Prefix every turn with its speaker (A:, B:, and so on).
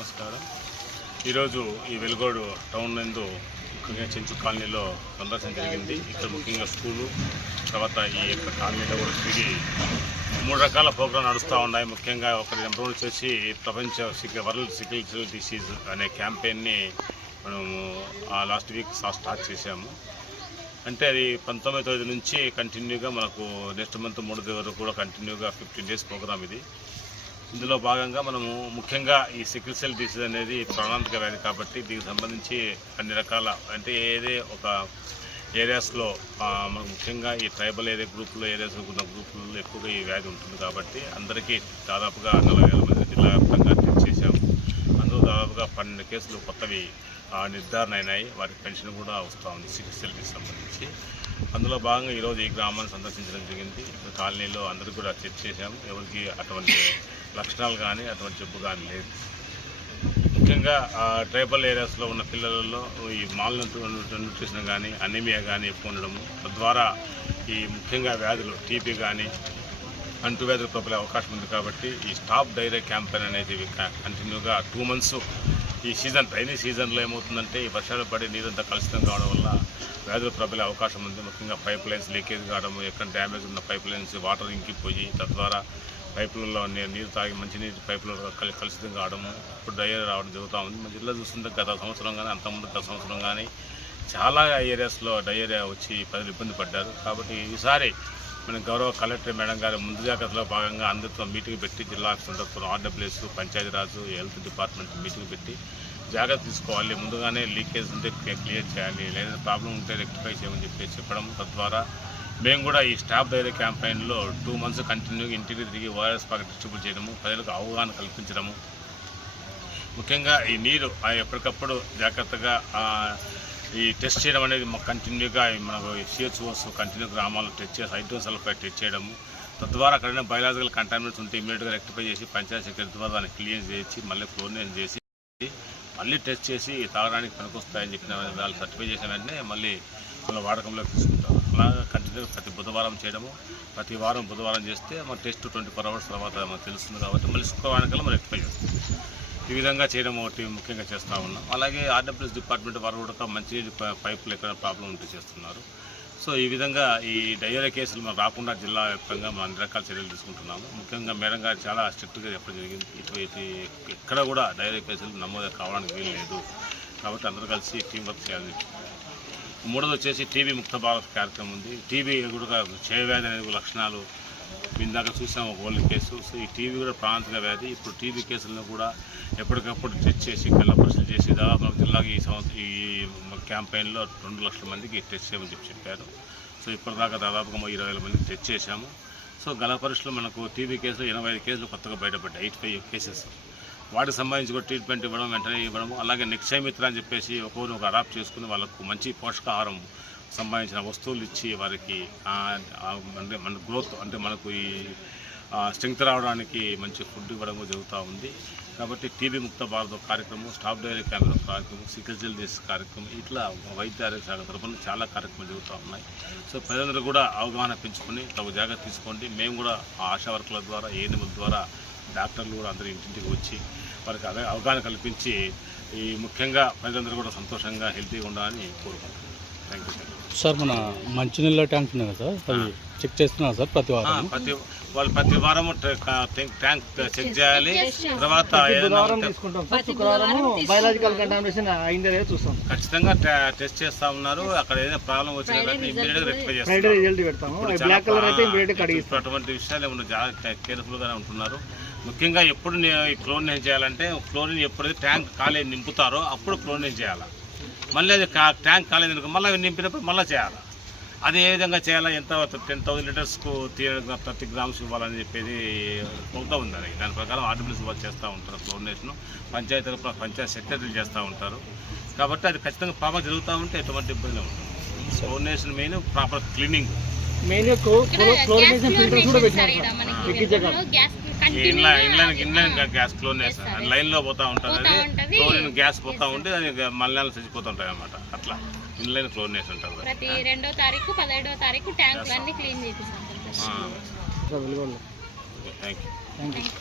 A: నమస్కారం. ఈరోజు ఈ వెలుగోడు టౌన్ నందు ముఖ్యంగా చెంచు కాలనీలో సందర్శన జరిగింది. ఇక్కడ ముఖ్యంగా స్కూలు తర్వాత ఈ యొక్క కాలనీలో కూడా తిరిగి మూడు రకాల ప్రోగ్రాం నడుస్తూ ఉన్నాయి. ముఖ్యంగా ఒకటి నెంబర్ వన్ వచ్చేసి ప్రపంచ సిక్ వరల్డ్ సికిల్ డిసీజ్ అనే క్యాంపెయిన్ని మనము లాస్ట్ వీక్ స్టార్ట్ చేశాము. అంటే అది పంతొమ్మిది తేదీ నుంచి కంటిన్యూగా మనకు నెక్స్ట్ మంత్ మూడు తేదీ వరకు కూడా కంటిన్యూగా ఫిఫ్టీన్ డేస్ ప్రోగ్రామ్ ఇది. ఇందులో భాగంగా మనము ముఖ్యంగా ఈ సికిల్ సెల్ డిసీజ్ అనేది ప్రాణాంతక వ్యాధి కాబట్టి దీనికి సంబంధించి అన్ని రకాల అంటే ఏదే ఒక ఏరియాస్లో మనకు ముఖ్యంగా ఈ ట్రైబల్ ఏరియా గ్రూపులో ఏరియాస్ ఉన్న గ్రూపులలో ఎక్కువగా ఈ వ్యాధి ఉంటుంది కాబట్టి అందరికీ దాదాపుగా నలభై వేల మంది జిల్లా వ్యాప్తంగా టెస్ట్ చేశాము. అందులో దాదాపుగా పన్నెండు కేసులు కొత్తవి నిర్ధారణ అయినాయి. వారికి పెన్షన్ కూడా వస్తూ ఉంది. సికిల్ సెల్కి సంబంధించి. అందులో భాగంగా ఈరోజు ఈ గ్రామాన్ని సందర్శించడం జరిగింది. ఇక్కడ కాలనీలో అందరికీ కూడా చెక్ చేశాము. ఎవరికి అటువంటి లక్షణాలు కానీ అటువంటి జబ్బు కానీ లేదు. ముఖ్యంగా ట్రైబల్ ఏరియాస్లో ఉన్న పిల్లలలో ఈ మాల్ న్యూట్రిషన్ కానీ అనీమియా కానీ ఎక్కువ ఉండడము తద్వారా ఈ ముఖ్యంగా వ్యాధులు టీబీ కానీ అంటువ్యాధులు ప్రబలే అవకాశం ఉంది కాబట్టి ఈ స్టాప్ డైరీ క్యాంపెయిన్ అనేది కంటిన్యూగా టూ మంత్స్ ఈ సీజన్ రైనీ సీజన్లో ఏమవుతుందంటే ఈ వర్షాలు పడి నీరంతా కలుషితం కావడం వల్ల వ్యాధులు ప్రబలే అవకాశం ఉంది. ముఖ్యంగా పైప్ లైన్స్ లీకేజ్ కావడం ఎక్కడ డ్యామేజ్ ఉన్న పైప్ లైన్స్ వాటర్ ఇంకిపోయి తద్వారా పైపులలో నీరు తాగి మంచినీరు పైపులు కలి కలుషితం కావడము ఇప్పుడు డయేరియా రావడం జరుగుతూ ఉంది. మన జిల్లా చూస్తుంటే గత సంవత్సరం కానీ అంతకుముందు గత సంవత్సరం కానీ చాలా ఏరియాస్లో డయేరియా వచ్చి ప్రజలు ఇబ్బంది పడ్డారు. కాబట్టి ఈసారి మన గౌరవ కలెక్టర్ మేడం గారు ముందు జాగ్రత్తలో భాగంగా అందరితో మీటింగ్ పెట్టి జిల్లా ఆఫీసులతో RWS Panchayati Raj health department meeting పెట్టి జాగ్రత్త తీసుకోవాలి. ముందుగానే లీకేజ్ ఉంటే క్లియర్ చేయాలి. లేదా ప్రాబ్లం ఉంటే రెక్టిఫై చేయమని చెప్పి చెప్పడం తద్వారా మేము కూడా ఈ స్టాఫ్ డైరీ క్యాంపెయిన్లో టూ మంత్స్ కంటిన్యూగా ఇంటికి తిరిగి ఓఆర్ఎస్ ప్యాకెట్ డిస్ట్రిబ్యూట్ చేయడము ప్రజలకు అవగాహన కల్పించడము. ముఖ్యంగా ఈ నీరు ఎప్పటికప్పుడు జాగ్రత్తగా ఈ టెస్ట్ చేయడం అనేది మాకు కంటిన్యూగా మనకు సిహెచ్ఓస్ కంటిన్యూ గ్రామాల్లో టెస్ట్ చేసి హైడ్రోజన్ సల్ఫైడ్ టెస్ట్ చేయడము. తద్వారా అక్కడైనా బయలాజికల్ కంటామినెంట్స్ ఉంటే ఇమీడియట్గా రెక్టిఫై చేసి పంచాయతీ సెక్రటరీ ద్వారా దాన్ని క్లియర్ చేసి మళ్ళీ క్లోరినేషన్ చేసి మళ్ళీ టెస్ట్ చేసి తాగడానికి పనికొస్తాయని చెప్పిన వాళ్ళు సర్టిఫై చేసిన వెంటనే మళ్ళీ వాళ్ళ వాడకంలోకి తీసుకుంటారు. అలాగా కంటిన్యూ ప్రతి బుధవారం చేయడము. ప్రతి వారం బుధవారం చేస్తే మన టెస్ట్ ట్వంటీ ఫోర్ అవర్స్ తర్వాత మనకు తెలుస్తుంది కాబట్టి మళ్ళీ శుక్రవారానికల్లా మనం రెక్టిఫై చేస్తాం. ఈ విధంగా చేయడం ఒకటి ముఖ్యంగా చేస్తూ ఉన్నాం. అలాగే ఆర్డబ్ల్యూఎస్ డిపార్ట్మెంట్ వారు కూడా మంచినీటి పైపులు ఎక్కడ ప్రాబ్లం ఉంటే చేస్తున్నారు. సో ఈ విధంగా ఈ డయేరియా కేసులు మనం రాకుండా జిల్లా వ్యాప్తంగా మనం అన్ని రకాల చర్యలు తీసుకుంటున్నాము. ముఖ్యంగా మేడం గారు చాలా స్ట్రిక్ట్గా చెప్పడం జరిగింది. ఇటు ఎక్కడ కూడా డయేరియా కేసులు నమోదు కావడానికి వీలు లేదు. కాబట్టి అందరూ కలిసి టీం వర్క్ చేయాలని మూడోది వచ్చేసి టీబీ ముక్త భారత్ కార్యక్రమం ఉంది. టీబీ కూడా క్షయవ్యాధి అనేది లక్షణాలు లక్షణాలు ఇందాక చూసాం ఒక ఓల్డ్ కేసు. సో ఈ టీబీ కూడా ప్రాంతిక వ్యాధి. ఇప్పుడు టీబీ కేసులను కూడా ఎప్పటికప్పుడు టెస్ట్ చేసి కళ్ళ పరీక్షలు చేసి దాదాపు జిల్లాకి ఈ సంవత్సరం ఈ క్యాంపెయిన్లో రెండు లక్షల మందికి టెస్ట్ చేయమని చెప్పి చెప్పారు. సో ఇప్పటిదాకా దాదాపుగా ఇరవై వేల మందికి టెస్ట్ చేశాము. సో గల పరీక్షలో మనకు టీబీ కేసులు ఎనభై ఐదు కేసులు కొత్తగా బయటపడ్డాయి ఎయిట్ ఫైవ్ కేసెస్. వాటికి సంబంధించి కూడా ట్రీట్మెంట్ ఇవ్వడం వెంటనే ఇవ్వడం అలాగే నిక్షయమిత్ర అని చెప్పేసి ఒక్కొక్కరు ఒక అడాప్ట్ చేసుకుని వాళ్ళకు మంచి పోషకాహారం సంబంధించిన వస్తువులు ఇచ్చి వారికి అంటే మన గ్రోత్ అంటే మనకు ఈ స్ట్రెంగ్త్ రావడానికి మంచి ఫుడ్ ఇవ్వడం జరుగుతూ ఉంది. కాబట్టి టీబీ ముక్త భారత కార్యక్రమం స్టాప్ డైరీ క్యాంపెయిన్ కార్యక్రమం సికిల్ సెల్ కార్యక్రమం ఇట్లా వైద్య ఆరోగ్య శాఖ తరఫున చాలా కార్యక్రమాలు జరుగుతూ ఉన్నాయి. సో ప్రజలందరూ కూడా అవగాహన పెంచుకొని తగు జాగ్రత్త తీసుకోండి. మేము కూడా ఆశా వర్కుల ద్వారా ఏఎన్ఎంల ద్వారా డాక్టర్లు కూడా అందరూ ఇంటింటికి వచ్చి వారికి అవగాహన కల్పించి ఈ ముఖ్యంగా ప్రజలందరూ కూడా సంతోషంగా హెల్తీగా ఉండాలని కోరుకుంటున్నాను థ్యాంక్ యూ
B: సార్ మన మంచినీళ్ళ ట్యాంక్స్ ఉన్నాయి కదా సార్ అవి చెక్ చేస్తున్నారు సార్ ప్రతి వారం?
A: ప్రతి వాళ్ళు ప్రతి వారం ట్యాంక్ చెక్ చేయాలి. తర్వాత
C: బయలాజికల్ కంటామినేషన్ అయిందో లేదో చూస్తాం.
A: ఖచ్చితంగా టెస్ట్ చేస్తా ఉన్నారు. అక్కడ ఏదైనా ప్రాబ్లం వచ్చిన అటువంటి విషయాలు జాగ్రత్త కేర్ఫుల్ గానే ఉంటున్నారు. ముఖ్యంగా ఎప్పుడు క్లోరినేషన్ చేయాలంటే క్లోరిన్ ఎప్పుడైతే ట్యాంక్ ఖాళీ నింపుతారో అప్పుడు క్లోరినేషన్ చేయాలి? మళ్ళీ అది కా- ట్యాంక్ ఖాళీ నింపు మళ్ళీ అవి నింపినప్పుడు మళ్ళీ చేయాలి. అది ఏ విధంగా చేయాలా? ఎంత టెన్ థౌసండ్ లీటర్స్కు థర్టీ గ్రామ్స్ ఇవ్వాలని చెప్పేది కొంత ఉంది అది దాని ప్రకారం ఆర్డబ్ల్యూస్ వాళ్ళు చేస్తూ ఉంటారు క్లోరినేషన్. పంచాయతీ తరపున పంచాయతీ సెక్రటరీలు చేస్తూ ఉంటారు. కాబట్టి అది ఖచ్చితంగా ప్రాపర్ జరుగుతూ ఉంటే ఎటువంటి ఇబ్బంది ఉంటుంది chlorination main proper cleaning.
C: Main chlorination filters కూడా పెట్టినాం
A: inline inline inline gas chlorination లైన్లో పోతా ఉంటుంది
D: పోతా
A: అది. క్లోరిన్ గ్యాస్ పోతా ఉంటే అది మల్లెలు చచ్చిపోతూ ఉంటాయి అన్నమాట. అట్లా. ఇన్లైన్ క్లోరినేషన్ ఉంటుంది
D: ప్రతి రెండో తారీఖు పదిహేడో తారీఖు ట్యాంకులన్నీ క్లీన్ చేపిస్తాం.
C: Thank you